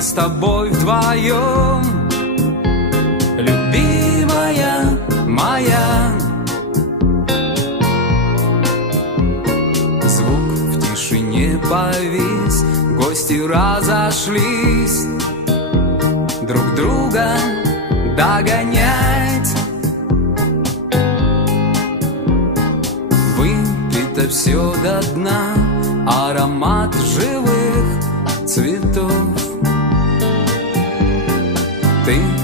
мы с тобой вдвоем, любимая моя. Звук в тишине повис, гости разошлись, друг друга догонять. Выпито все до дна, аромат живых цветов. Ты